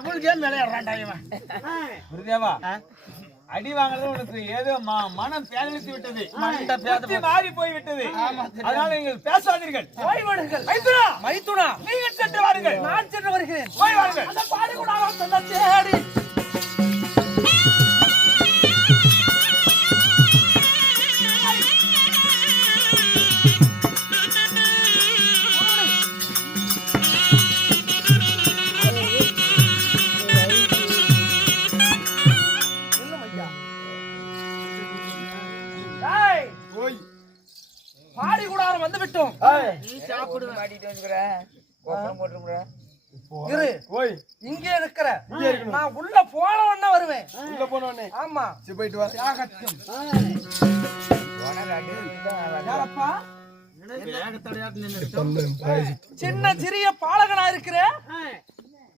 Double game விளையாடுறான்டா இவன். குருதேவா அடி வாங்குறது உனக்கு ஏதோ மனம் பேதலித்து விட்டது, புத்தி மாறி போய் விட்டது. அதனால நீங்கள் பேசாதீர்கள், போய்விடுங்கள். மைத்துனா மைத்துனா நீங்கள் சென்று வாருங்கள். நான் சென்று வருகிறேன். போய் வாருங்கள். அந்த பாடி கூட சொன்ன தேடி பாடி கூடாரம் வந்து விட்டோம். இங்கே இருக்கிற நான் உள்ள போனவொன்னே வருவேன். உள்ள போனோனே ஆமா சரி போயிட்டு வா. தியாகத்தியம். யாரப்பா? சின்ன சிறிய பாலகனா இருக்கிற